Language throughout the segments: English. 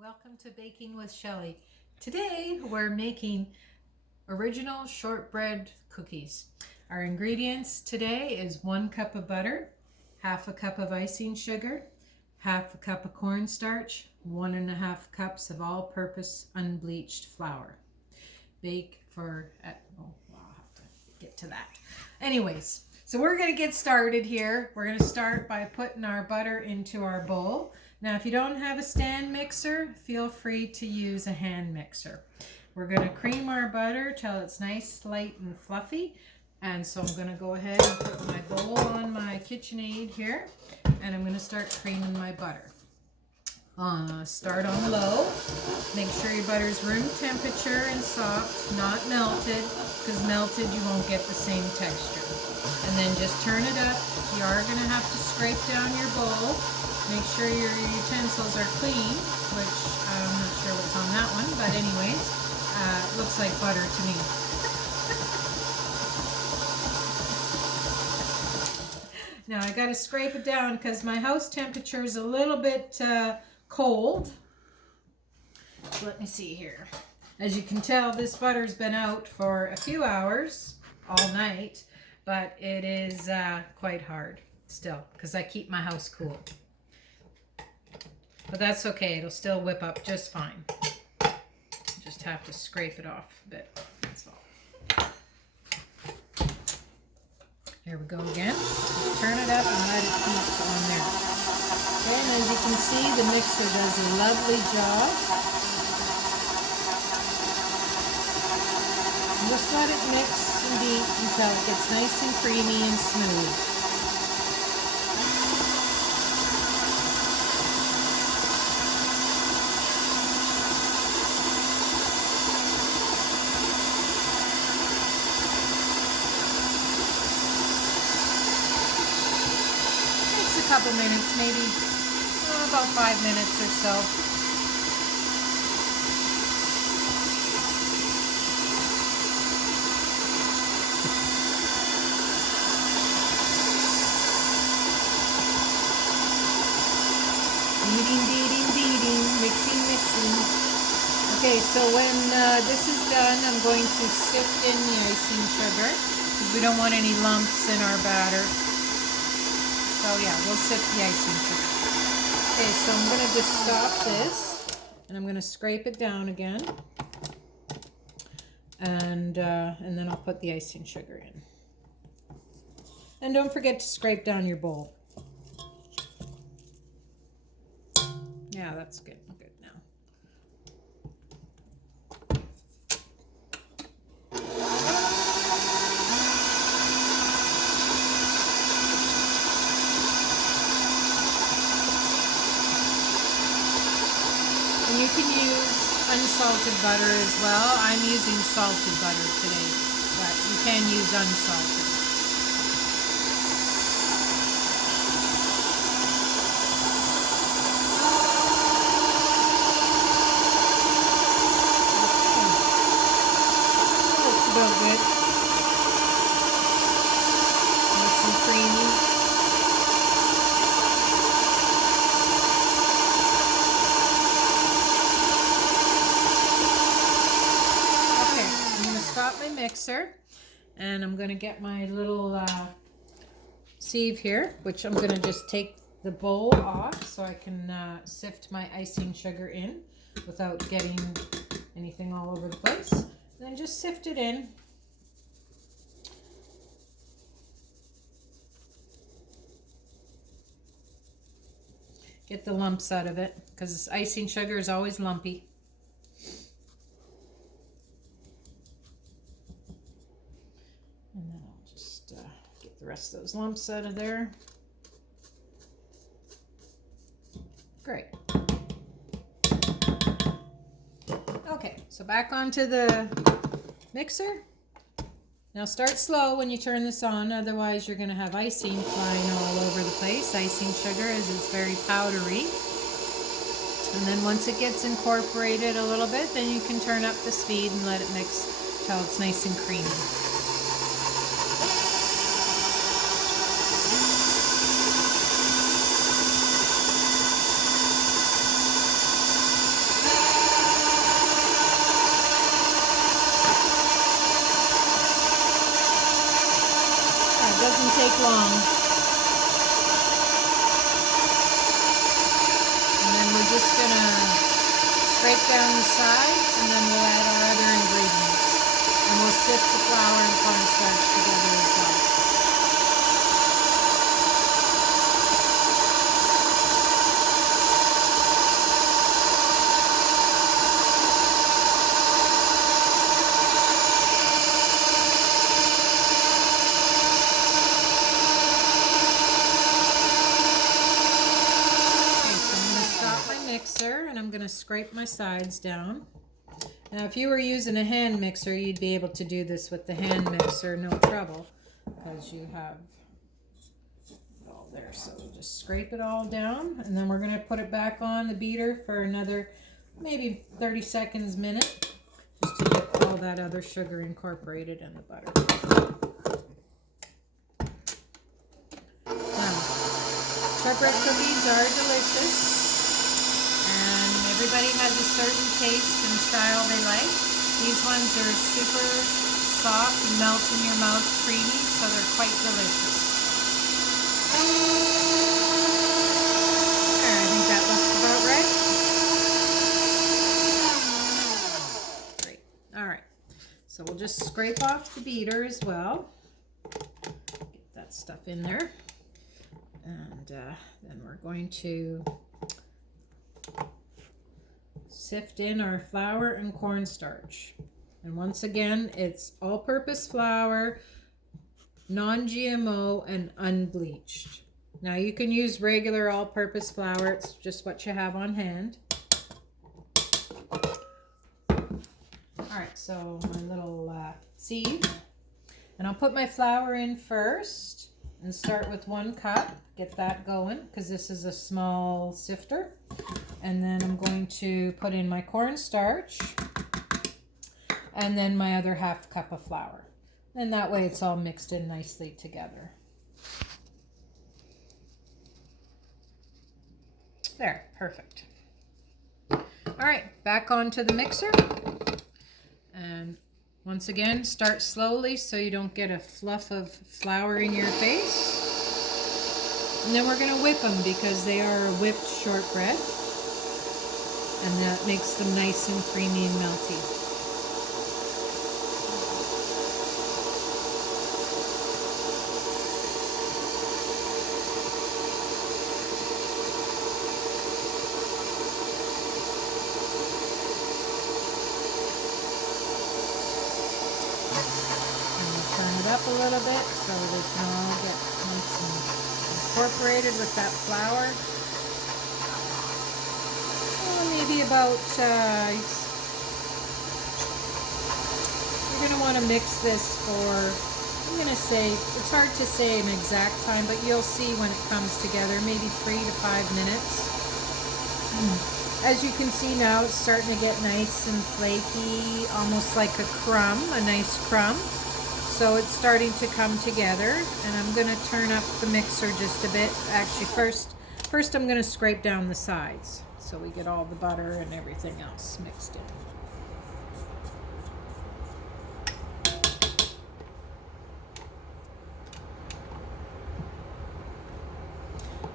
Welcome to Baking with Shelley. Today we're making original shortbread cookies. Our ingredients today is 1 cup of butter, half a cup of icing sugar, half a cup of cornstarch, 1.5 cups of all-purpose unbleached flour. Bake for, I'll have to get to that. Anyways, so we're going to get started here. We're going to start by putting our butter into our bowl. Now, if you don't have a stand mixer, feel free to use a hand mixer. We're going to cream our butter till it's nice, light, and fluffy. And so I'm going to go ahead and put my bowl on my KitchenAid here, and I'm going to start creaming my butter. Start on low. Make sure your butter's room temperature and soft, not melted, because melted you won't get the same texture. And then just turn it up. You are going to have to scrape down your bowl. Make sure your utensils are clean, which I'm not sure what's on that one, but anyways, it looks like butter to me. Now I got to scrape it down because my house temperature is a little bit cold. So let me see here. As you can tell, this butter's been out for a few hours, all night, but it is quite hard still because I keep my house cool. But that's okay, it'll still whip up just fine. Just have to scrape it off a bit, that's all. Here we go again. Just turn it up and let it come up on there. Okay, and as you can see, the mixer does a lovely job. And just let it mix and beat until it gets nice and creamy and smooth. Couple minutes, maybe about 5 minutes or so. Beating, mixing. Okay, so when this is done, I'm going to sift in the icing sugar because we don't want any lumps in our batter. So yeah, we'll sift the icing sugar. Okay, so I'm going to just stop this, and I'm going to scrape it down again, and then I'll put the icing sugar in. And don't forget to scrape down your bowl. Yeah, that's good. Good now. And you can use unsalted butter as well. I'm using salted butter today, but you can use unsalted. Looks about good. Nice and creamy. Stop my mixer, and I'm going to get my little sieve here, which I'm going to just take the bowl off so I can sift my icing sugar in without getting anything all over the place. And then just sift it in. Get the lumps out of it because icing sugar is always lumpy. And then I'll just get the rest of those lumps out of there. Great. Okay, so back onto the mixer. Now start slow when you turn this on, otherwise you're going to have icing flying all over the place. Icing sugar, as it's very powdery. And then once it gets incorporated a little bit, then you can turn up the speed and let it mix till it's nice and creamy. take long. And then we're just gonna scrape down the sides, and then we'll add our other ingredients. And we'll sift the flour and cornstarch together as well. Mixer, and I'm going to scrape my sides down. Now if you were using a hand mixer, you'd be able to do this with the hand mixer, no trouble, because you have it all there. So just scrape it all down, and then we're going to put it back on the beater for another maybe 30 seconds, minute, just to get all that other sugar incorporated in the butter. Now, shortbread cookies are delicious. Everybody has a certain taste and style they like. These ones are super soft, melt in your mouth, creamy, so they're quite delicious. There, I think that looks about right. Great. All right. So we'll just scrape off the beater as well. Get that stuff in there. And then we're going to sift in our flour and cornstarch. And once again, it's all-purpose flour, non-GMO, and unbleached. Now you can use regular all-purpose flour, it's just what you have on hand. Alright, so my little sieve. And I'll put my flour in first and start with 1 cup. Get that going, because this is a small sifter. And then I'm going to put in my cornstarch, and then my other ½ cup of flour. And that way it's all mixed in nicely together. There, perfect. All right, back onto the mixer. And once again, start slowly so you don't get a fluff of flour in your face. And then we're going to whip them because they are whipped shortbread. And that makes them nice and creamy and melty. And we'll turn it up a little bit so they can all get nice and incorporated with that flour. Maybe about, you're going to want to mix this for, I'm going to say, it's hard to say an exact time, but you'll see when it comes together, maybe 3 to 5 minutes. As you can see now, it's starting to get nice and flaky, almost like a crumb, a nice crumb. So it's starting to come together, and I'm going to turn up the mixer just a bit. Actually, first I'm going to scrape down the sides, so we get all the butter and everything else mixed in.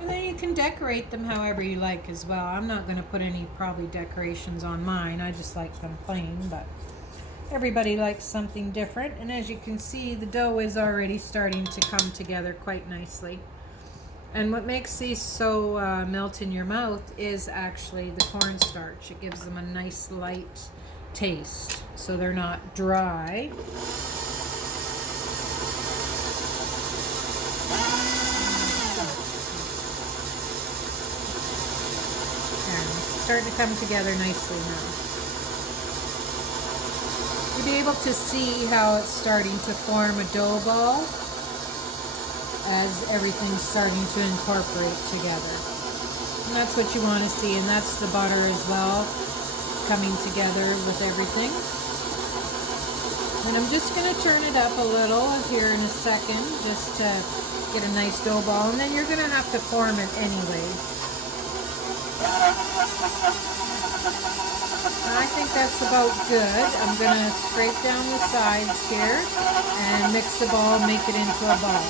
And then you can decorate them however you like as well. I'm not going to put any probably decorations on mine. I just like them plain, but everybody likes something different. And as you can see, the dough is already starting to come together quite nicely. And what makes these so melt in your mouth is actually the cornstarch. It gives them a nice light taste, so they're not dry. And starting to come together nicely now. You'll be able to see how it's starting to form a dough ball as everything's starting to incorporate together. And that's what you want to see, and that's the butter as well, coming together with everything. And I'm just going to turn it up a little here in a second, just to get a nice dough ball, and then you're going to have to form it anyway. And I think that's about good. I'm going to scrape down the sides here and mix the ball, make it into a ball.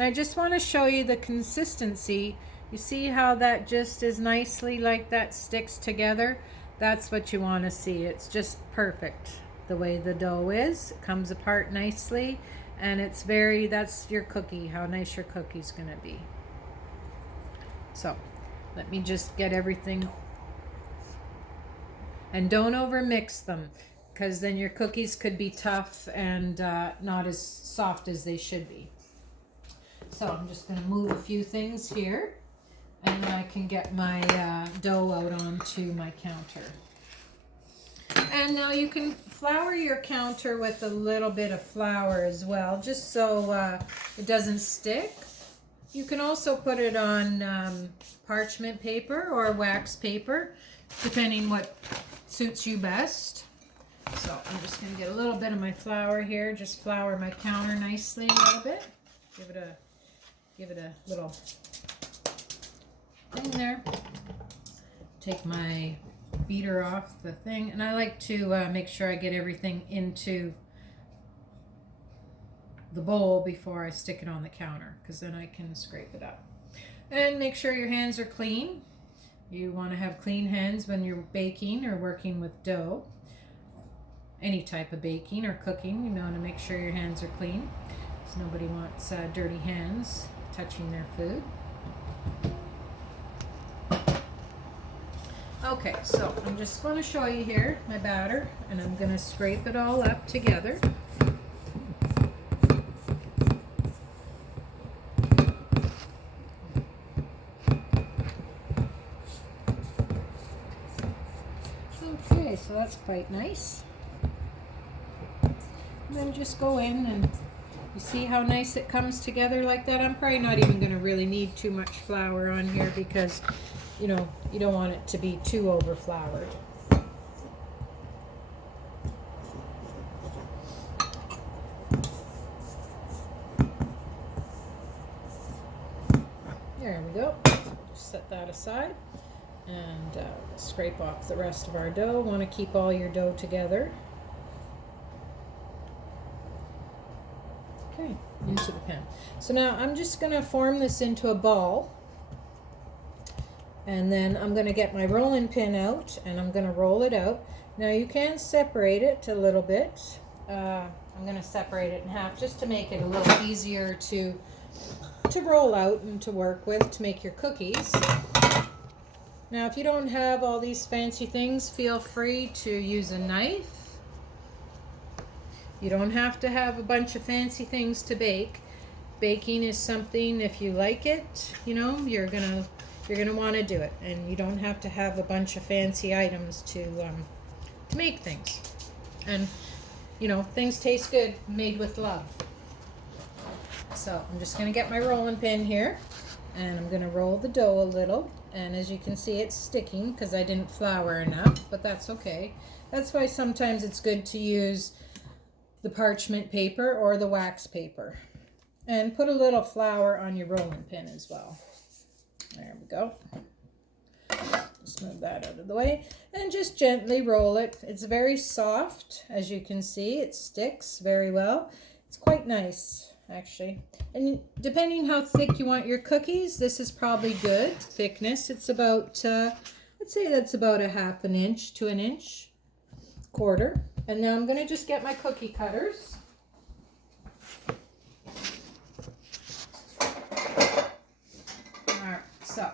And I just want to show you the consistency. You see how that just is nicely like that sticks together? That's what you want to see. It's just perfect the way the dough is. It comes apart nicely, and it's very, that's your cookie, how nice your cookie's going to be. So let me just get everything, and don't over mix them, because then your cookies could be tough and not as soft as they should be. So I'm just going to move a few things here, and then I can get my dough out onto my counter. And now you can flour your counter with a little bit of flour as well, just so it doesn't stick. You can also put it on parchment paper or wax paper, depending what suits you best. So I'm just going to get a little bit of my flour here, just flour my counter nicely a little bit. Give it a little thing there. Take my beater off the thing, and I like to make sure I get everything into the bowl before I stick it on the counter, because then I can scrape it up. And make sure your hands are clean. You want to have clean hands when you're baking or working with dough. Any type of baking or cooking, you want to make sure your hands are clean, because nobody wants dirty hands touching their food. Okay, so I'm just going to show you here my batter, and I'm going to scrape it all up together. Okay, so that's quite nice. And then just go in, and you see how nice it comes together like that. I'm probably not even going to really need too much flour on here, because you know, you don't want it to be too over floured. There we go. Just set that aside, and scrape off the rest of our dough. Want to keep all your dough together. Okay, into the pan. So now I'm just going to form this into a ball. And then I'm going to get my rolling pin out, and I'm going to roll it out. Now you can separate it a little bit. I'm going to separate it in half just to make it a little easier to roll out and to work with to make your cookies. Now if you don't have all these fancy things, feel free to use a knife. You don't have to have a bunch of fancy things to bake. Baking is something, if you like it, you know, you're gonna want to do it, and you don't have to have a bunch of fancy items to make things. And you know, things taste good made with love. So I'm just going to get my rolling pin here, and I'm going to roll the dough a little, and as you can see, it's sticking because I didn't flour enough, but that's okay. That's why sometimes it's good to use the parchment paper or the wax paper, and put a little flour on your rolling pin as well. There we go. Just move that out of the way, and just gently roll it. It's very soft, as you can see. It sticks very well. It's quite nice, actually. And depending how thick you want your cookies, this is probably good thickness. It's about, let's say that's about a half an inch to an inch, quarter. And now I'm going to just get my cookie cutters. So,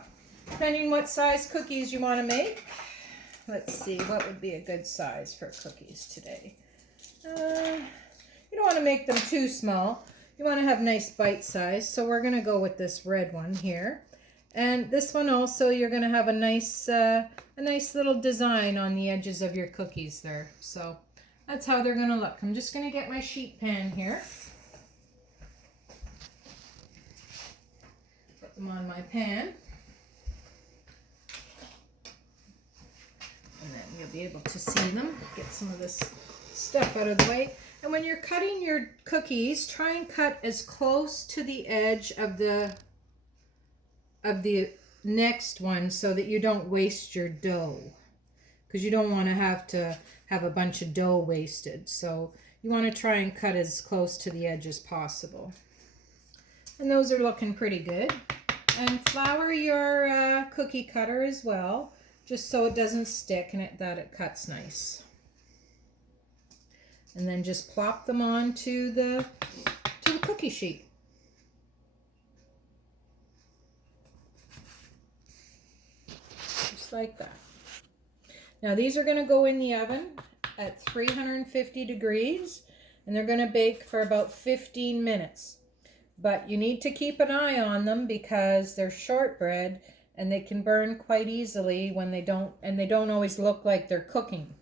depending what size cookies you want to make, let's see, what would be a good size for cookies today? You don't want to make them too small. You want to have nice bite size, so we're going to go with this red one here. And this one also, you're going to have a nice little design on the edges of your cookies there. So, that's how they're going to look. I'm just going to get my sheet pan here. Put them on my pan. And then you'll be able to see them. Get some of this stuff out of the way. And when you're cutting your cookies, try and cut as close to the edge of the next one so that you don't waste your dough. Because you don't want to have a bunch of dough wasted. So you want to try and cut as close to the edge as possible. And those are looking pretty good. And flour your cookie cutter as well, just so it doesn't stick and that it cuts nice. And then just plop them onto the cookie sheet. Just like that. Now these are going to go in the oven at 350 degrees, and they're going to bake for about 15 minutes. But you need to keep an eye on them because they're shortbread and they can burn quite easily when they don't always look like they're cooking.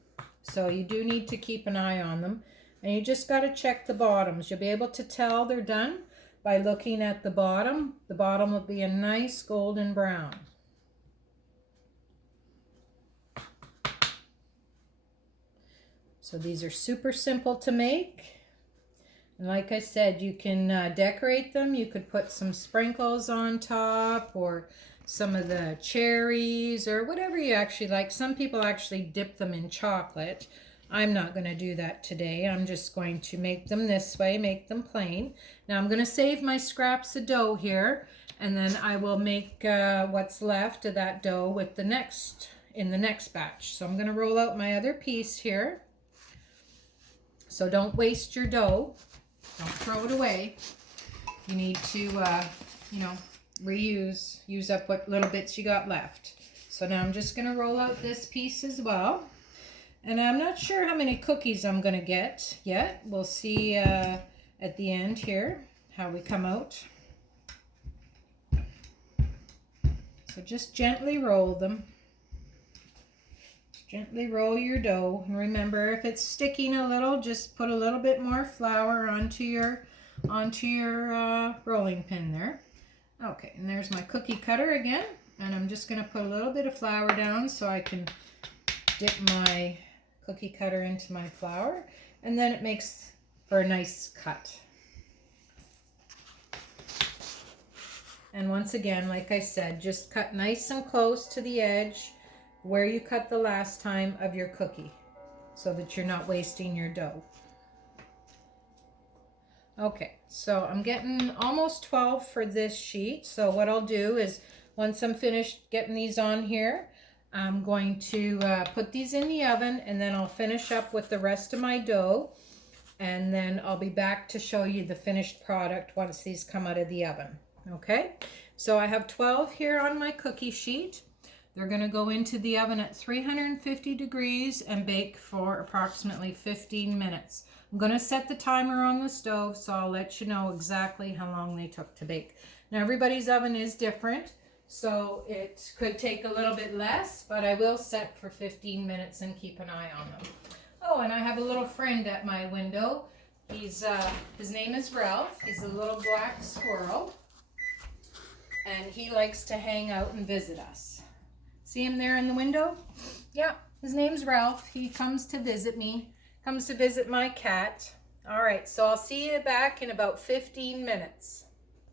So you do need to keep an eye on them. And you just got to check the bottoms. You'll be able to tell they're done by looking at the bottom. The bottom will be a nice golden brown. So these are super simple to make. And like I said, you can decorate them. You could put some sprinkles on top or some of the cherries or whatever you actually like. Some people actually dip them in chocolate. I'm not going to do that today. I'm just going to make them this way, make them plain. Now I'm going to save my scraps of dough here, and then I will make what's left of that dough with in the next batch. So I'm going to roll out my other piece here. So don't waste your dough. Don't throw it away. You need to, use up what little bits you got left. So now I'm just going to roll out this piece as well. And I'm not sure how many cookies I'm going to get yet. We'll see at the end here how we come out. So just gently roll them. Gently roll your dough, and remember, if it's sticking a little, just put a little bit more flour onto your rolling pin there. Okay, and there's my cookie cutter again, and I'm just going to put a little bit of flour down so I can dip my cookie cutter into my flour, and then it makes for a nice cut. And once again, like I said, just cut nice and close to the edge where you cut the last time of your cookie so that you're not wasting your dough. Okay, so I'm getting almost 12 for this sheet. So what I'll do is once I'm finished getting these on here, I'm going to put these in the oven, and then I'll finish up with the rest of my dough, and then I'll be back to show you the finished product once these come out of the oven. Okay, so I have 12 here on my cookie sheet. They're going to go into the oven at 350 degrees and bake for approximately 15 minutes. I'm going to set the timer on the stove, so I'll let you know exactly how long they took to bake. Now everybody's oven is different, so it could take a little bit less, but I will set for 15 minutes and keep an eye on them. Oh, and I have a little friend at my window. His name is Ralph. He's a little black squirrel, and he likes to hang out and visit us. See him there in the window? Yeah, his name's Ralph. He comes to visit me, comes to visit my cat. All right, so I'll see you back in about 15 minutes.